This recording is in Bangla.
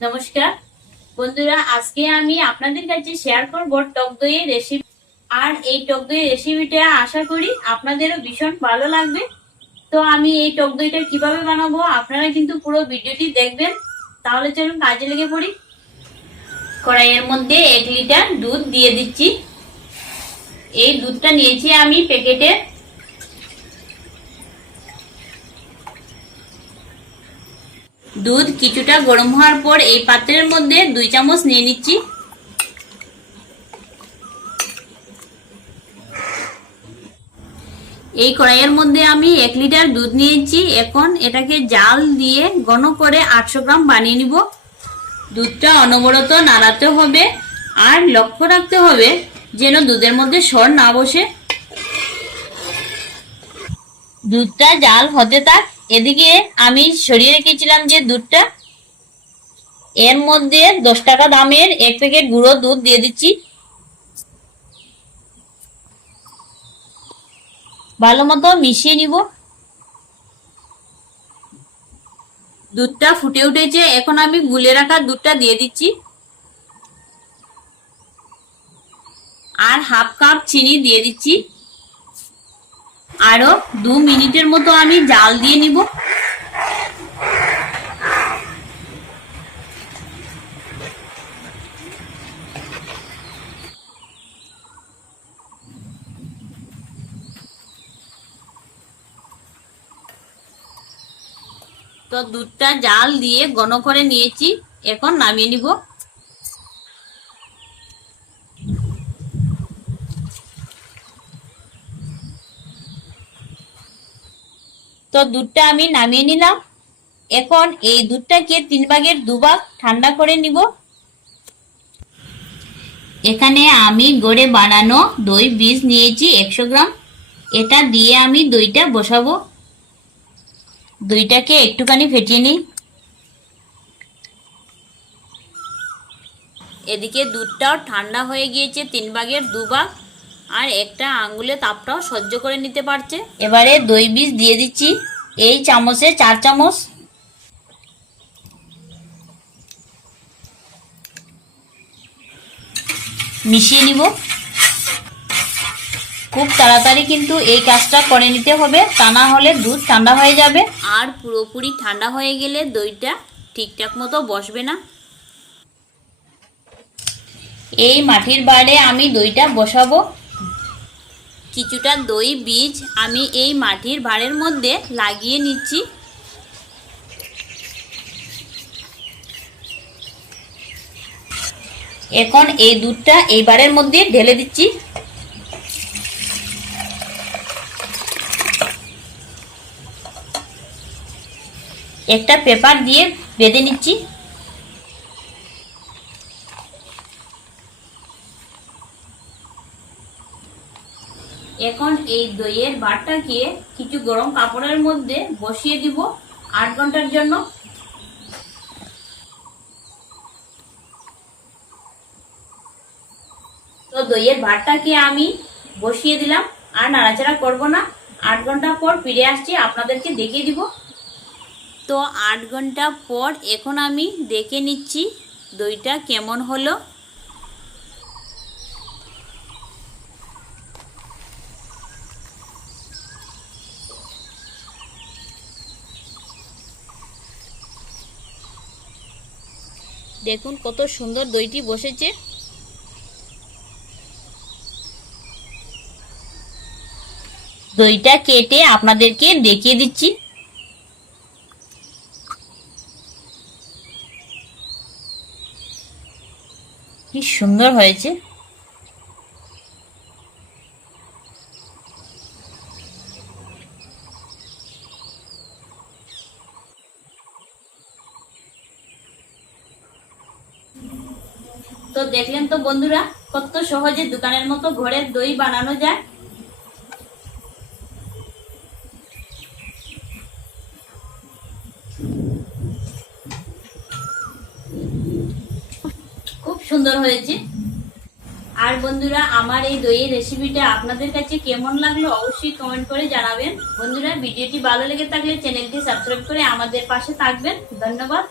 নমস্কার বন্ধুরা, আজকে আমি আপনাদের কাছে শেয়ার করব টক দইয়ের রেসিপি। আর এই টক দইয়ের রেসিপিটা আশা করি আপনাদেরও ভীষণ ভালো লাগবে। তো আমি এই টক দইটা কিভাবে বানাবো আপনারা কিন্তু পুরো ভিডিওটি দেখবেন। তাহলে চলুন কাজে লেগে পড়ি। কড়াইয়ের মধ্যে 1 লিটার দুধ দিয়ে দিচ্ছি। এই দুধটা নিয়েছি আমি প্যাকেটের। দুধ কিছুটা গরম হওয়ার পর এই পাত্রের মধ্যে 2 চামচ নিয়ে নিচ্ছি। এই কড়াইয়ের মধ্যে আমি 1 লিটার দুধ নিয়েছি। এখন এটাকে জাল দিয়ে ঘন করে 800 গ্রাম বানিয়ে নিব। দুধটা অনবরত নাড়াতে হবে আর লক্ষ্য রাখতে হবে যেন দুধের মধ্যে সর না বসে। দুধটা জাল হতে থাক। এদিকে আমি সরিয়ে রেখেছিলাম যে দুধটা, এর মধ্যে 10 টাকা দামের 1 প্যাকেট গুঁড়ো দুধ দিয়ে দিচ্ছি। ভালো মতো মিশিয়ে নিব। দুধটা ফুটে উঠেছে, এখন আমি গুলে রাখা দুধটা দিয়ে দিচ্ছি আর হাফ কাপ চিনি দিয়ে দিচ্ছি। আরো 2 মিনিটের মতো আমি জাল দিয়ে নিব। তো দুধটা জাল দিয়ে ঘন করে নিয়েছি, এখন নামিয়ে নিব। তো দুধটা আমি নামিয়ে নিলাম। এখন এই দুধটাকে 3 ভাগের 2 ভাগ ঠান্ডা করে নিব। এখানে আমি গড়ে বানানো দই বীজ নিয়েছি 100 গ্রাম। এটা দিয়ে আমি দইটা বসাবো। দইটাকে একটুখানি ফেটিয়ে নিই। এদিকে দুধটাও ঠান্ডা হয়ে গিয়েছে 3 ভাগের 2 ভাগ, আর একটা আঙ্গুলে তাপটাও সহ্য করে নিতে পারছে। এবারে দই বীজ দিয়ে দিচ্ছি এই চামচে 4 চামচ। মিশিয়ে নিব। খুব তাড়াতাড়ি কিন্তু এই কাজটা করে নিতে হবে, তা না হলে দুধ ঠান্ডা হয়ে যাবে। আর পুরোপুরি ঠান্ডা হয়ে গেলে দইটা ঠিকঠাক মতো বসবে না। এই মাটির বাড়ে আমি দইটা বসাবো। কিছুটা দই বীজ আমি এই মাটির ভাঁড়ের মধ্যে লাগিয়ে নিচ্ছি। এখন এই দুধটা এই ভাঁড়ের মধ্যে ঢেলে দিচ্ছি। একটা পেপার দিয়ে বেঁধে নিচ্ছি। এখন এই দইয়ের ভাঁড়টাকে কিছু গরম কাপড়ের মধ্যে বসিয়ে দিব 8 ঘন্টার জন্য। তো দইয়ের ভাঁড়টাকে আমি বসিয়ে দিলাম, আর নাড়াচাড়া করব না। 8 ঘন্টা পর ফিরে আসছি, আপনাদেরকে দেখিয়ে দিব। তো 8 ঘন্টা পর এখন আমি দেখে নিচ্ছি দইটা কেমন হলো। দেখুন কত সুন্দর দইটি বসেছে। দইটা কেটে আপনাদেরকে দেখিয়ে দিচ্ছি। কি সুন্দর হয়েছে। তো দেখলেন তো বন্ধুরা, কত সহজে দোকানের মতো ঘরের দই বানানো যায়। খুব সুন্দর হয়েছে। আর বন্ধুরা, আমার এই দইয়ের রেসিপিটা আপনাদের কাছে কেমন লাগলো অবশ্যই কমেন্ট করে জানাবেন। বন্ধুরা, ভিডিওটি ভালো লেগে থাকলে চ্যানেলটি সাবস্ক্রাইব করে আমাদের পাশে থাকবেন। ধন্যবাদ।